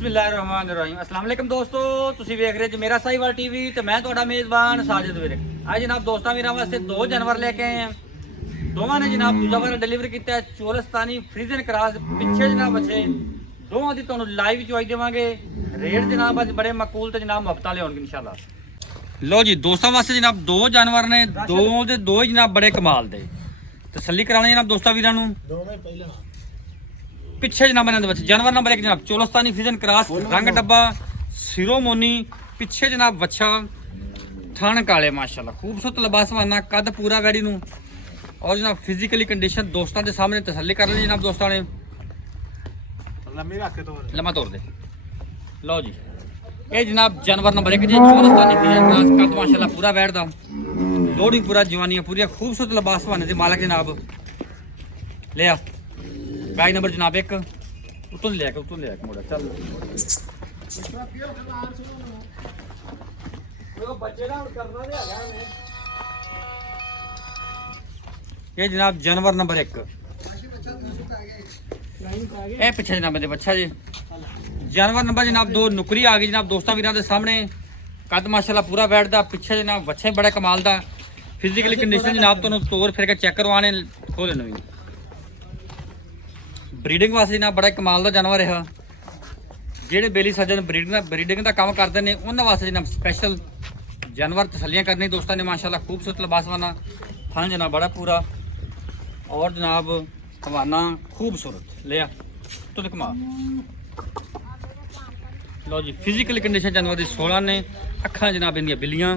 ਬਿਸਮਿਲ੍ਲਾਹਿਰਰਹਿਮਾਨਿਰਰਹੀਮ अस्सलाम वालेकुम ਦੋਸਤੋ ਤੁਸੀਂ ਵੇਖ ਰਹੇ ਜੀ ਮੇਰਾ ਸਾਈਵਾਲ ਟੀਵੀ ਤੇ ਮੈਂ ਤੁਹਾਡਾ ਮੇਜ਼ਬਾਨ ਸਾਜਿਦ ਵੀਰ। ਅੱਜ ਜਨਾਬ ਦੋਸਤਾਂ ਵੀਰਾਂ ਵਾਸਤੇ ਦੋ ਜਾਨਵਰ ਲੈ ਕੇ ਆਏ ਆ। ਦੋਵਾਂ ਨੇ ਜਨਾਬ ਦੂਜਾ ਵਾਰ ਡਿਲੀਵਰ ਕੀਤਾ ਹੈ ਚੋਲਸਤਾਨੀ ਫਰੀਜ਼ਨ ਕਰਾਸ ਪਿੱਛੇ ਜਨਾਬ ਬੱਚੇ ਦੋਵਾਂ ਦੀ ਤੁਹਾਨੂੰ ਲਾਈਵ ਚੁਆਈ ਦੇਵਾਂਗੇ। ਰੇਟ ਜਨਾਬ ਅੱਜ ਬੜੇ ਮਕਬੂਲ ਤੇ ਜਨਾਬ ਹਫਤਾ ਲਿਆਉਣਗੇ ਇਨਸ਼ਾਅੱਲਾ। ਲੋ ਜੀ ਦੋਸਤਾਂ ਵਾਸਤੇ ਜਨਾਬ ਦੋ ਜਾਨਵਰ ਨੇ, ਦੋ ਦੇ ਦੋ ਜਨਾਬ ਬੜੇ ਕਮਾਲ ਦੇ। ਤਸੱਲੀ ਕਰਾਣੀ ਜਨਾਬ ਦੋਸਤਾਂ ਵੀਰਾਂ ਨੂੰ। ਦੋਵੇਂ ਪਹਿਲਾਂ ਪਿੱਛੇ ਜਨਾਬ ਇਹਨਾਂ ਦੇ ਵਿੱਚ ਜਾਨਵਰ ਨੰਬਰ 1 ਜਨਾਬ ਚੋਲਸਤਾਨੀ ਫਰੀਜ਼ਨ ਕਰਾਸ ਰੰਗ ਡੱਬਾ ਸਿਰੋਮੋਨੀ ਪਿੱਛੇ ਜਨਾਬ ਵੱਛਾ ਥਣ ਕਾਲੇ ਮਾਸ਼ਾਅੱਲਾ ਖੂਬਸੂਰਤ ਲਿਬਾਸਵਾਨਾ ਕੱਦ ਪੂਰਾ ਵੈੜੀ ਨੂੰ और जनाब फिजिकली कंडीशन दोस्तों के सामने तसल्ली कर ली जनाब दोस्तों ने लम्मा तोड़ दे। लो जी ये जनाब जानवर नंबर 1 जी कद माशाल्लाह पूरा बैठदा लोडिंग पूरा जवानियां पूरी खूबसूरत लिबास वाने दे मालक जनाब ले आ गाय नंबर जनाब 1 उतों ले आके मोड़ा चल बच्चे ना करना दे हैगा ये जनाब जानवर नंबर 1 ये पिछे जनाब दे बच्चा जी जानवर नंबर जनाब 2 नुकरी आ गई जनाब दोस्तों वीरां दे सामने कद माशाल्लाह पूरा बैठदा पिछे जनाब बच्चे बड़े कमाल दा फिजिकली कंडीशन जनाब तुहानू तोड़ फिर के चेक करवाने खोले नवी ब्रीडिंग वास्ते जनाब बड़ा कमाल दा जानवर है जेडे बेली सज्जन ब्रीडिंग दा काम करदे ने उन्हां वास्ते जनाब स्पेशल जानवर तसल्लियां करनी दोस्तों ने माशाल्लाह खूबसूरत लिबासवाना थान जनाब बड़ा पूरा और जनाब हवाना खूबसूरत लिया तो कमाल। लो जी फिजिकल कंडीशन जानवर की 16 ने अखा जनाब इन बिल्लियां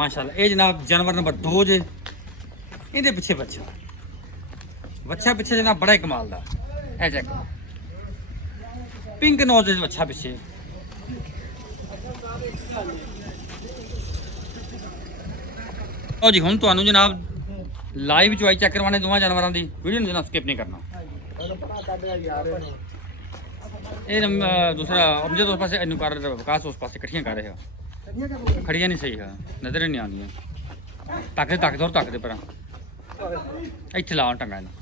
माशाल्लाह। ये जनाब जानवर नंबर 2 जे इहदे पिछे बच्चा पिछे जनाब बड़ा ही कमाल दा है चेक पिंक नोज बच्चा पिछे जी। हुण तुहानू जनाब लाइव चुआई चेक करवाने दोवां जानवरां दी वीडियो जनाब स्किप नहीं करना। ये दूसरा अमजद उस पासे इनू कर विकास उस पासे कट्ठियां कर रहे हो खड़ियां नहीं सही है नजर नहीं आंदियां तक दे पर इत्थे लाओ टंगा इन्हां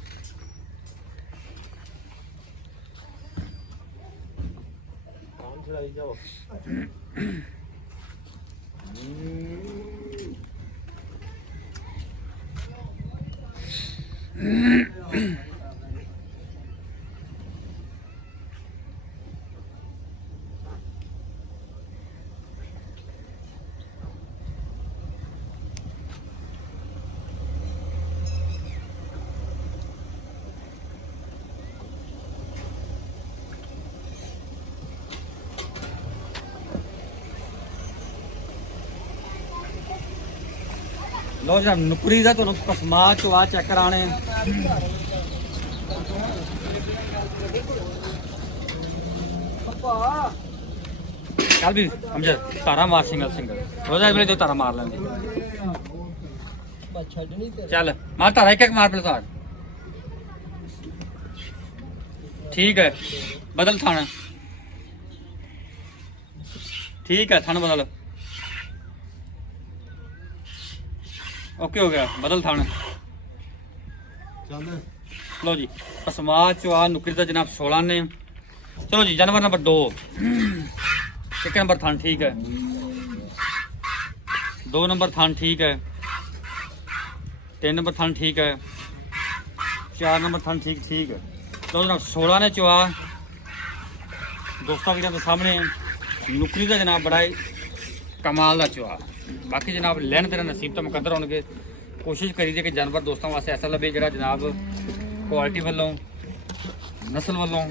लो जनाब नुकरी का तुहानू पसमा चुआ चेक कराने चल भी समझ तारा मार सिंगल रोजा जो तारा मार लेंगे चल मार तारा एक मार पे तार ठीक है बदल थाना ठीक है थाना बदल ओके हो गया बदल थाना। लो जी पसमा चुआ नुकरी का जनाब 16 ने। चलो जी जानवर नंबर 2 1 नंबर थान ठीक है 2 नंबर थान ठीक है 3 नंबर थान ठीक है 4 नंबर थान ठीक है। तो जनाब 16 ने चुआ दोस्तों वीरों के सामने नुकरी का जनाब बड़ा कमाल का चुआ। बाकी जनाब लैन तेरा नसीब तो मुकद्दर होंगे कोशिश करिए कि जानवर दोस्तों वास्ते ऐसा लभे जो जनाब क्वालिटी वालों नस्ल वालों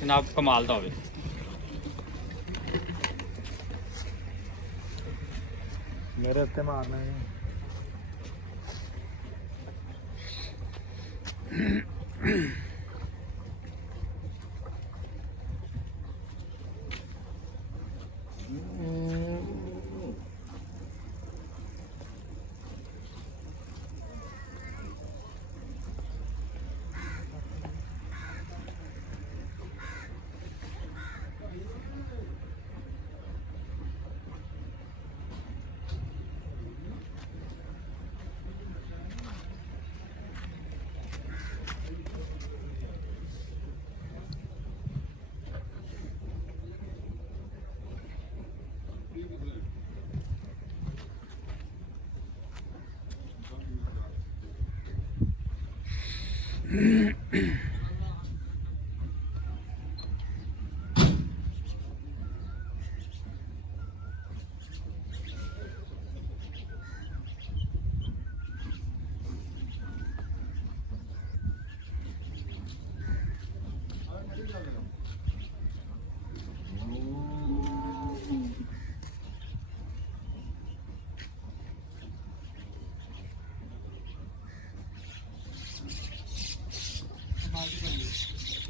जनाब कमाल का हो। मेरे उत्ते मारना है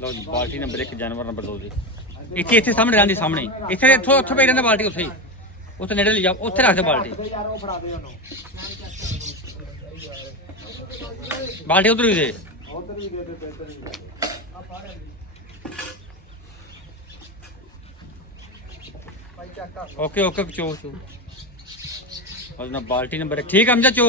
ਲਓ ਜੀ ਬਾਲਟੀ ਨੰਬਰ 1 ਜਾਨਵਰ ਨੰਬਰ 2 ਜੀ ਇੱਥੇ ਸਾਹਮਣੇ ਰਹਿੰਦੀ ਸਾਹਮਣੇ ਇੱਥੇ ਉੱਥੇ ਪਈ ਰਹਿੰਦਾ ਬਾਲਟੀ ਉੱਥੇ ਹੀ ਉੱਥੇ ਨੇੜੇ ਲੈ ਜਾ ਉੱਥੇ ਰੱਖ ਦੇ ਬਾਲਟੀ ਬਾਲਟੀ ਉਧਰ ਹੀ ਦੇ ਓਕੇ ਓਕੇ ਚੋ ਚੋ और ना बाल्टी नंबर 1 ठीक है हमजा चो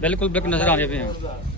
बिल्कुल बिल्कुल नजर आ रहे पे हैं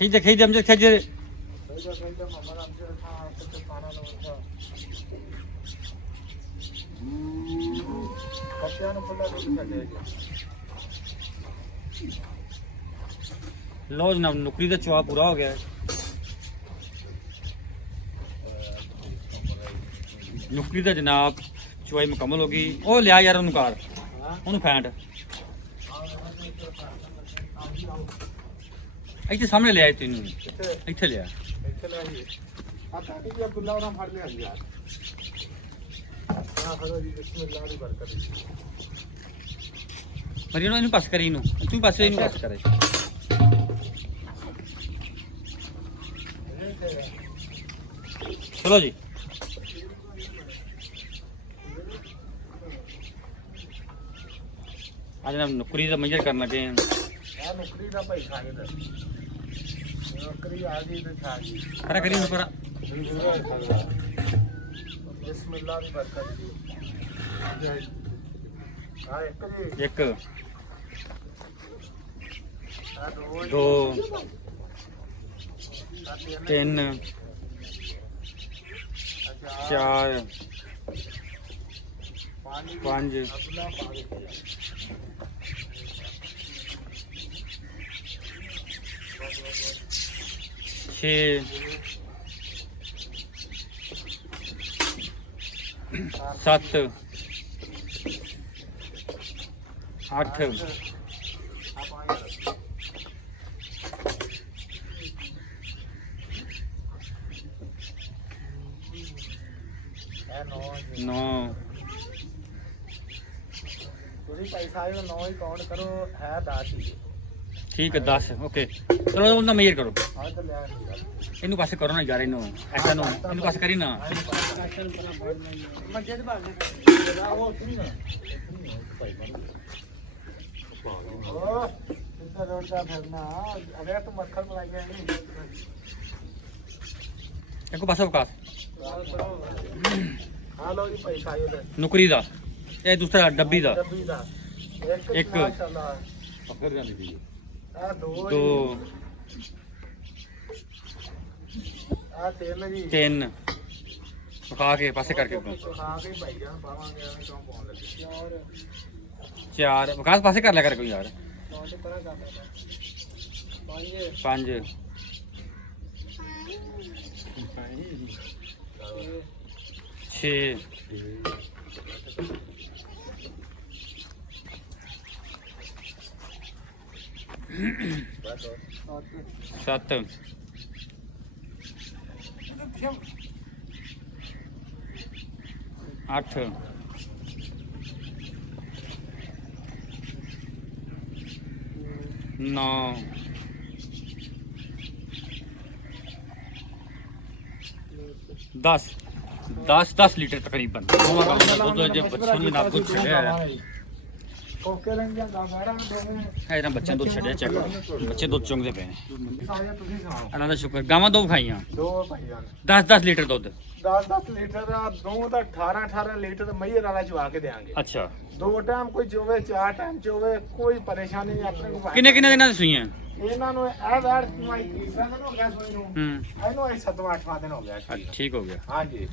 खींच दे हमसे खींच दे लो जनाब नुकरी का चुआ पूरा हो गया है नुकरी का जनाब चुआई मुकम्मल होगी ओ लिया यार उन्होंने कार उन्होंने फैंट ਇੱਥੇ ਸਾਹਮਣੇ ਲਿਆ ਤੈਨੂੰ ਇੱਥੇ ਲਿਆ ਆ ਕਾਟੀ ਜੀ ਅਬਦੁੱਲਾ ਉਹਨਾਂ ਫੜ ਲਿਆ ਯਾਰ ਆ ਫੜੋ ਜੀ ਬਿਸਮਿਲ੍ਲਾਹ ਦੀ ਬਰਕਤ ਮਰੀ ਇਹਨੂੰ ਪਾਸ ਕਰੀ ਇਹਨੂੰ ਤੂੰ ਪਾਸੇ ਇਹਨੂੰ ਪਾਸ ਕਰੇ ਚਲੋ ਜੀ ਅੱਜ ਨਾ ਨੁਕਰੀ ਦਾ ਮੇਜਰ ਕਰਨ ਲੱਗੇ ਆ ਨੌਕਰੀ ਦਾ ਭਾਈ ਖਾਣੇ ਦਾ ਨੌਕਰੀ ਆ ਗਈ ਤੇ ਖਾ ਗਈ ਖਰਾ ਕਰੀ ਪਰ ਬਿਸਮਿਲ੍ਲਾਹ ਦੀ ਬਰਕਤ ਜੀ ਆ ਇੱਕ ਇੱਕ ਦੋ ਤਿੰਨ ਚਾਰ ਪੰਜ छः सत्त अठ नौ पैसा 9 ही काउंट करो है 10 ही ठीक है 10 ओके चलो उनका मेजर करो हाँ तो ले इनू पास करो ना यार इनू ऐसा नो इनू पास करी ना करोड़ का फिरना अरे तुम मक्खन बनाई नहीं ਇੱਕ ਪਾਸਾ ਵਿਕਾਸ हाँ लो जी पैसा ये दे ਨੁਕਰੀ ਦਾ ਇਹ ਦੂਸਰਾ ਡੱਬੀ ਦਾ डब्बी दा एक। माशाल्लाह पकड़ जाने की आ दो ਦੋ आ तीन जी ਤਿੰਨ ਵਿਖਾ ਕੇ ਪਾਸੇ ਕਰਕੇ हाँ के भाई जान पावांगे हमें क्यों पाउन लगे और ਚਾਰ ਵਿਕਾਸ ਪਾਸੇ ਕਰ ਲਿਆ ਕਰ ਕੋਈ ਯਾਰ कौन तरह का पांच ਪੰਜ ਛੇ ਸੱਤ ਅੱਠ ਨੌ 10 ਲੀਟਰ ਤਕਰੀਬਨ ਦੋਵਾਂ ਗਾਵਾਂ ਦਾ ਦੁੱਧ ਜੇ ਬੱਚਿਆਂ ਨੂੰ ਵੀ ਨਾ ਦੁੱਧ ਛੱਡਿਆ ਹੈ ਕੋਕੇ ਰੰਗਾਂ ਦਾ ਬੈੜਾ ਦੋਵੇਂ ਇਹਨਾਂ ਬੱਚਿਆਂ ਨੂੰ ਦੁੱਧ ਛੱਡਿਆ ਚੈੱਕ ਕਰੋ ਬੱਚੇ ਦੁੱਧ ਚੁੰਗਦੇ ਪਏ ਨੇ ਸਾਰਿਆਂ ਤੁਸੀਂ ਸੁਣਾਓ ਇਹਨਾਂ ਦਾ ਸ਼ੁਕਰ ਗਾਵਾਂ ਦੋ ਖਾਈਆਂ ਦੋ ਭਾਈ ਜਾਨ 10 ਲੀਟਰ ਦੁੱਧ 10 ਲੀਟਰ ਦਾ ਦੋ ਦਾ 18 ਲੀਟਰ ਮਈਰ ਵਾਲਾ ਚਵਾ ਕੇ ਦੇਾਂਗੇ ਅੱਛਾ ਦੋ ਟਾਈਮ ਕੋਈ ਚੋਵੇ ਚਾਰ ਟਾਈਮ ਚੋਵੇ ਕੋਈ ਪਰੇਸ਼ਾਨੀ ਨਹੀਂ ਆਪਣੇ ਕੋਲ ਕਿੰਨੇ ਦਿਨਾਂ ਦੀ ਸੂਈਆਂ ਇਹਨਾਂ ਨੂੰ ਇਹ ਵੈਰ ਮਾਈ ਤੀਸਰਾ ਦਿਨ ਹੋ ਗਿਆ ਸੋਈ ਨੂੰ ਹੂੰ ਇਹਨੂੰ ਇਹ 7ਵਾਂ 8ਵਾਂ ਦਿਨ ਹੋ ਗਿਆ ਅੱਛਾ, ਸੀ ਠੀਕ ਹੋ ਗਿਆ ਹਾਂਜੀ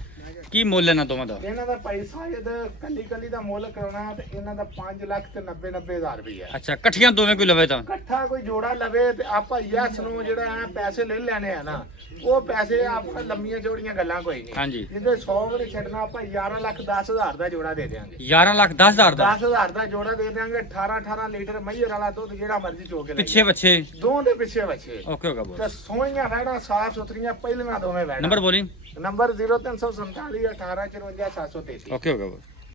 ਕੀ ਮੁੱਲ ਇਹਨਾਂ ਦੋਵਾਂ ਦਾ ਇਹਨਾਂ ਦਾ ਪੈਸਾ ਇਹਦਾ ਕੱਲੀ ਦਾ ਮੁੱਲ ਕਰਾਉਣਾ ਤੇ ਇਹਨਾਂ ਦਾ 5 ਲੱਖ ਤੇ 90,000 ਰੁਪਏ ਅੱਛਾ ਇਕੱਠੀਆਂ ਦੋਵੇਂ ਕੋਈ ਲਵੇ ਤਾਂ ਇਕੱਠਾ ਕੋਈ ਜੋੜਾ ਲਵੇ ਤੇ ਆਪਾਂ ਯਸ ਨੂੰ ਜਿਹੜਾ ਹੈ ਪੈਸੇ ਲੈ ਲੈਣੇ ਆ ਨਾ ਉਹ ਪੈਸੇ ਆਪਾਂ ਲੰਮੀਆਂ ਚੌੜੀਆਂ ਗੱਲਾਂ ਕੋਈ ਨਹੀਂ ਹਾਂਜੀ ਜਿਹਦੇ 100 ਵਾਰੀ ਛੱਡਣਾ ਆਪਾਂ 11 ਲੱਖ 10,000 ਦਾ ਜੋੜਾ ਦੇ ਦੇਾਂਗੇ 11 ਲੱਖ 10,000 ਦਾ 10,000 ਦਾ ਜੋੜਾ ਦੇ ਦੇਾਂਗੇ 18 ਲੀਟਰ ਮਈਰ ਵਾਲਾ ਦੁੱਧ ਜਿਹੜਾ ਮਰਜ਼ੀ ਚੋ ਕੇ ਲੈ ਪਿੱਛੇ ਬੱਚੇ ਦੋ ਦੇ ਪਿੱਛੇ ਬੱਚੇ ਓਕੇ ਹੋਗਾ ਬੋਲ ਤੇ ਸੋਹਣੀਆਂ ਵੈੜਾਂ ਸਾਫ ਸੁਥਰੀਆਂ ਪਹਿਲੀਆਂ ਦੋਵੇਂ ਵੈੜਾਂ ਨੰਬਰ ਬੋਲੀ ਨੰਬਰ 0347 18 54 733 ਓਕੇ ਹੋਗਾ ਬੋਲ